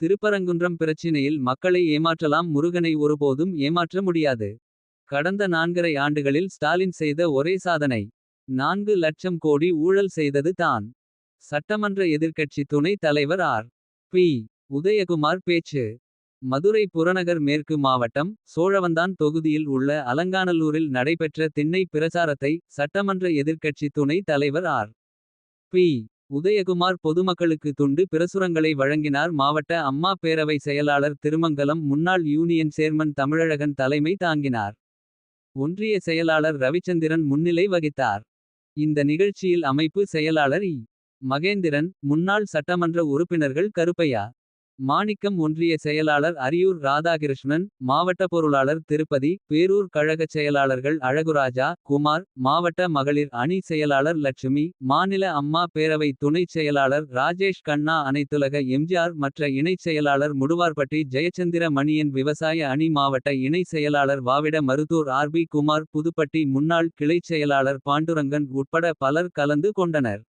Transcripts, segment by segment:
திருப்பரங்குன்றம் பிரச்சினையில் மக்களை ஏமாற்றலாம், முருகனை ஒருபோதும் ஏமாற்ற முடியாது. கடந்த 4½ ஆண்டுகளில் ஸ்டாலின் செய்த ஒரே சாதனை 4 லட்சம் கோடி ஊழல் செய்தது தான். சட்டமன்ற எதிர்க்கட்சி துணை தலைவர் பி. உதயகுமார் பேச்சு. மதுரை புறநகர் மேற்கு மாவட்டம் சோழவந்தான் தொகுதியில் உள்ள அலங்காநல்லூரில் நடைபெற்ற திண்ணை பிரசாரத்தை சட்டமன்ற எதிர்க்கட்சி துணை தலைவர் பி. உதயகுமார் பொதுமக்களுக்கு துண்டு பிரசுரங்களை வழங்கினார். மாவட்ட அம்மா பேரவை செயலாளர் திருமங்கலம் முன்னாள் யூனியன் சேர்மன் தமிழழகன் தலைமை தாங்கினார். ஒன்றிய செயலாளர் ரவிச்சந்திரன் முன்னிலை வகித்தார். இந்த நிகழ்ச்சியில் அமைப்பு செயலாளர் மகேந்திரன், முன்னாள் சட்டமன்ற உறுப்பினர்கள் கருப்பையா, மாணிக்கம், ஒன்றிய செயலாளர் அரியூர் ராதாகிருஷ்ணன், மாவட்ட பொருளாளர் திருப்பதி, பேரூர் கழகச் செயலாளர்கள் அழகுராஜா, குமார், மாவட்ட மகளிர் அணி செயலாளர் லட்சுமி, மாநில அம்மா பேரவை துணைச் செயலாளர் ராஜேஷ் கண்ணா, அனைத்துலக எம்ஜிஆர் மற்ற இணைச் செயலாளர் முடுவார்பட்டி ஜெயச்சந்திர மணியன், விவசாய அணி மாவட்ட இணை செயலாளர் வாவிட மருதூர் பி. குமார், புதுப்பட்டி முன்னாள் கிளைச் செயலாளர் பாண்டுரங்கன் உட்பட பலர் கலந்து கொண்டனர்.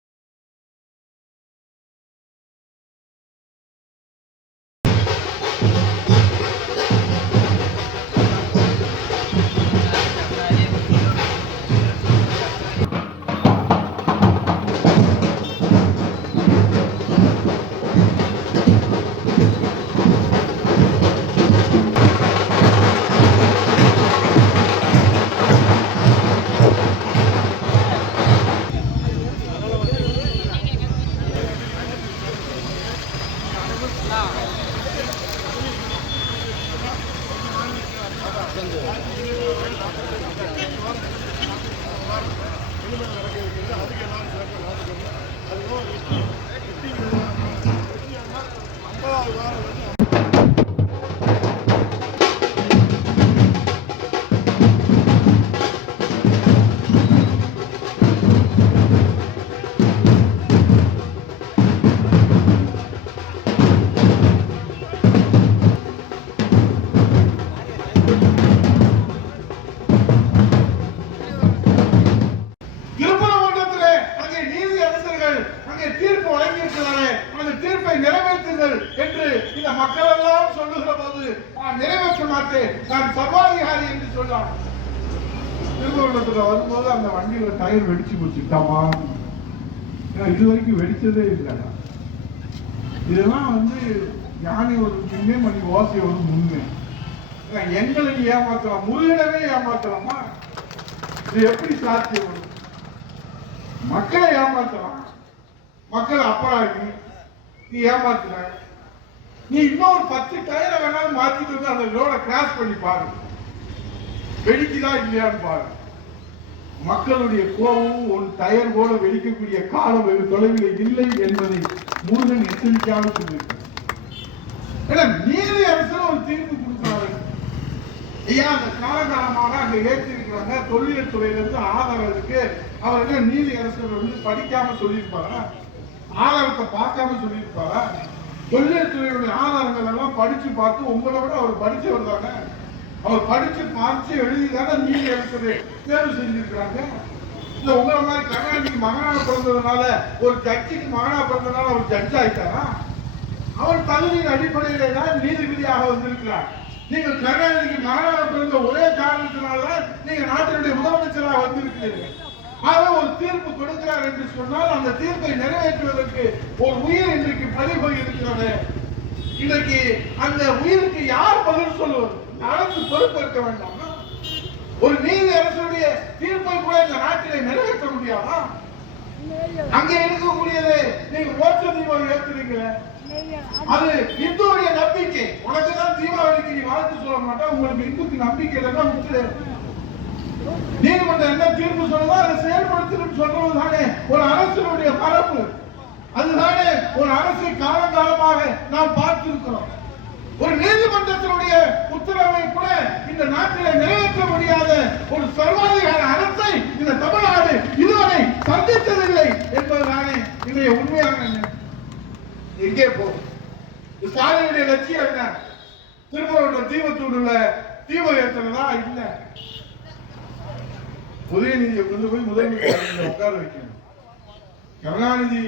நிறைவேற்றுங்கள் என்று இந்த மக்கள் எல்லாம் சொல்லுகிற போது நான் நிறைவேற்ற மாட்டேன், நான் சர்வாதிகாரி என்று சொன்னான். திருவள்ளத்துல வரும்போது அந்த வண்டியில டயர் வெடிச்சு போச்சுட்டாமா, இது வரைக்கும் வெடிச்சதே இல்லை. இதெல்லாம் யானை ஒரு பின்னே மணி ஓசை ஒரு முன்னே எங்களை ஏமாத்தலாம், முருகனவே ஏமாத்தலாமா? இது எப்படி சாத்தியம்? மக்களை ஏமாத்தலாம், மக்கள் அப்பராகி நீ ஏமாத்துற. நீ இன்னொரு 10 டயரை வேணாலும் மாத்திட்டு வந்து அந்த லோட கிராஸ் பண்ணி பாரு, வெடிக்குதா இல்லையான்னு பாரு. மக்களுடைய கோபமும் ஒரு டயர் போல வெடிக்கக்கூடிய காலம் வெகு தொலைவில் இல்லை என்பதை முருகன் எச்சரிக்கையாக சொல்லியிருக்கிறார். நீதி அரசு ஒரு தீர்ப்பு கொடுக்கிறாரு. ஐயா, அந்த காலகாலமாக அங்க ஏற்றிருக்கிறாங்க, தொழில் துறையிலிருந்து ஆதாரம் இருக்கு. அவர் நீதி அரசர் படிக்காம சொல்லியிருப்பாரா? ஆதாரத்தை பார்க்காம சொல்லியிருப்பாரா? தொழில்துறையுடைய ஆதாரங்கள் எல்லாம் படிச்சு பார்த்து உங்களை விட அவர் படிச்சவர் தானே, அவர் படிச்சு பார்த்து எழுதிதானே நீதி அரசரை தேர்வு செஞ்சிருக்கிறாங்க. இல்ல உங்களை மாதிரி கருணாநிதிக்கு மகனாக பிறந்ததுனால, ஒரு ஜட்ஜிக்கு மகனாக பிறந்ததுனால அவர் ஜட்ஜ் ஆயிட்டாரா? அவர் தகுதியின் அடிப்படையிலே தான் நீதிபதியாக வந்திருக்கிறார். நீங்கள் கருணாநிதிக்கு மகனாக பிறந்த ஒரே காரணத்தினால நீங்க நாட்டினுடைய முதலமைச்சராக வந்திருக்கிறீர்கள். ஒரு தீர்ப்பு கொடுக்கிறார் என்று சொன்னால் அந்த தீர்ப்பை நிறைவேற்றுவதற்கு ஒரு உயிர் இன்றைக்கு பறி போய் இருக்கிறது. இன்றைக்கு அந்த உயிருக்கு யார் பதில் சொல்லுவது? அரசு பொறுப்பேற்க வேண்டாமா? ஒரு நீதி அரசுடைய தீர்ப்பை கூட இந்த நாட்டிலே நிறைவேற்ற முடியாதா? அங்கே இருக்கக்கூடியது நீங்க மோட்ச தீபாவளி ஏற்றுறீங்க, அது இந்துடைய நம்பிக்கை. உனக்குதான் தீபாவளிக்கு நீ வாழ்த்து சொல்ல மாட்டா, உங்களுக்கு இந்துக்கு நம்பிக்கை இல்லைன்னா விட்டு நீதிமன்றம் என்ன தீர்ப்பு சொல்லுதோ அதை செயல்படுத்தணும் சொல்றது தானே ஒரு அரசினுடைய மரபு. அதுதானே ஒரு அரசை காலங்காலமாக நாம் பார்த்திருக்கிறோம். ஒரு நீதிமன்றத்தினுடைய உத்தரவை கூட இந்த நாட்டிலே நிறைவேற்ற முடியாத ஒரு சர்வாதிகார அரசை இந்த தமிழ்நாடு இதுவரை சந்தித்ததில்லை என்பதுதானே இன்றைய உண்மையான. எங்கே போகும் ஸ்டாலினுடைய லட்சியம் என்ன? திருப்பரங்குன்றம் தீபத்தூடுல தீபம் ஏற்றனதா? இல்லை, உதயநிதியை கொண்டு போய் முதலமைச்சர் உட்கார வைக்கணும். கருணாநிதி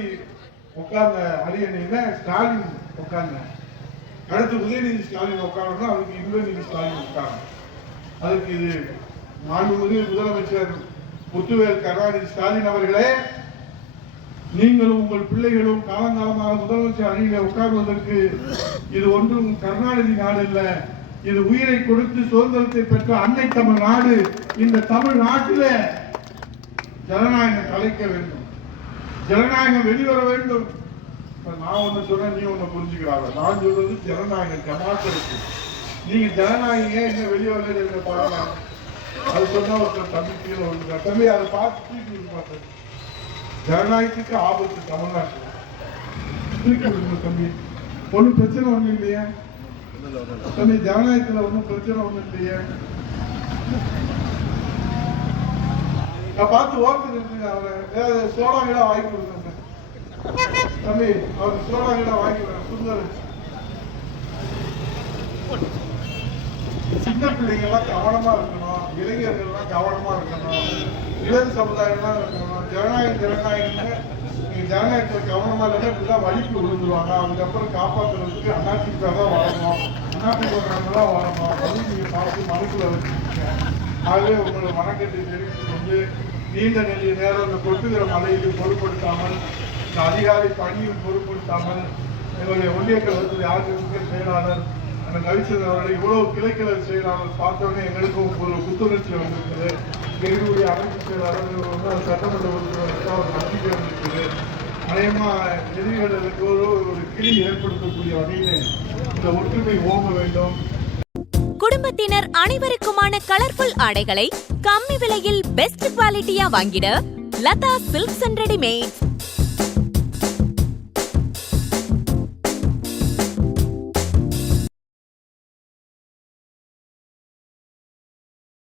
உட்கார்ந்த அரியணையில ஸ்டாலின் உட்கார்ந்த அடுத்து உதயநிதி ஸ்டாலின் உட்காரணும், அதுக்கு இன்பநிதி ஸ்டாலின் உட்காரணும். அதுக்கு இது மாண்புமிகு முதலமைச்சர் முத்துவேல் கருணாநிதி ஸ்டாலின் அவர்களே, நீங்களும் உங்கள் பிள்ளைகளும் காலங்காலமாக முதலமைச்சர் அணியில உட்கார்வதற்கு இது ஒன்றும் கருணாநிதி நாடு இல்ல, இது உயிரை கொடுத்து சுதந்திரத்தை பெற்ற அன்னை தமிழ் நாடு. இந்த தமிழ் நாட்டில ஜனநாயகம் தலைக்க வேண்டும், ஜனநாயகம் வெளிவர வேண்டும். நான் ஒண்ணு சொல்றேன், நீ ஒண்ணு புரிஞ்சுக்கிறாங்க. நான் சொல்றது ஜனநாயகம் டெமோக்ரஸி. நீங்க ஜனநாயகம் ஏன் இன்னும் வெளியே வரல பாருங்க. அது சொன்னா ஒருத்தர் தம்பி கீழே வந்து தம்பி அதை பார்த்து பார்த்தேன். ஜனநாயகத்துக்கு ஆபத்து தமிழ்நாட்டில். தூக்கி விடுங்க தம்பி, ஒன்றும் பிரச்சனை ஒண்ணும் இல்லையே தம்பி, ஜனநாயகத்துல ஒன்றும் பிரச்சனை ஒண்ணும் இல்லையே. நான் பார்த்து ஓட்டு இருக்குங்க. அவரை சோடா கிட வாங்கி கொடுங்க தம்பி, அவருக்கு சோடா கிட வாங்கி சுந்தர். சின்ன பிள்ளைங்க எல்லாம் கவனமா இருக்கணும், இளைஞர்கள் எல்லாம் கவனமா இருக்கணும், இளம் சமுதாயம்லாம் இருக்கணும். ஜனநாயகம்னு நீங்க ஜனநாயகத்துல கவனமா இல்லைன்னா வழிக்கு விழுந்துருவாங்க. அதுக்கப்புறம் காப்பாற்றுறதுக்கு அதிமுக தான் வரணும், அதிமுக வரணும். அது நீங்க பார்த்து மனசுல வச்சுக்கோங்க. ஆகவே உங்களை வணக்கத்தை தெரிவித்துக் கொண்டு, நீண்ட நெல்லிய நேரம் இந்த கொட்டுகிற மழையிலும் பொருட்படுத்தாமல், இந்த அதிகாரி பணியும் பொருட்படுத்தாமல், எங்களுடைய ஒன்றிய கழகத்துடைய ஆசிரியர் செயலாளர் அந்த ரவிச்சந்திரன் அவர்களை இவ்வளவு கிளைக்கழக செயலாளர் பார்த்தோன்னே எங்களுக்கும் ஒரு புத்துணர்ச்சி வந்திருக்குது. எங்களுடைய அமைப்பு செயலாளர் வந்து சட்டமன்ற உறுப்பினருக்கு ஒரு நம்பிக்கை வந்திருக்குது. அநேகமா எதிரிகளுக்கு ஒரு கிளி ஏற்படுத்தக்கூடிய வகையிலே இந்த ஒற்றுமை ஓங்க வேண்டும். குடும்பத்தினர் அனைவருக்குமான கலர்ஃபுல் ஆடைகளை கம்மி விலையில் பெஸ்ட் குவாலிட்டியா வாங்கிட லதா சில்க்ஸ் அண்ட் ரெடிமேட்ஸ்.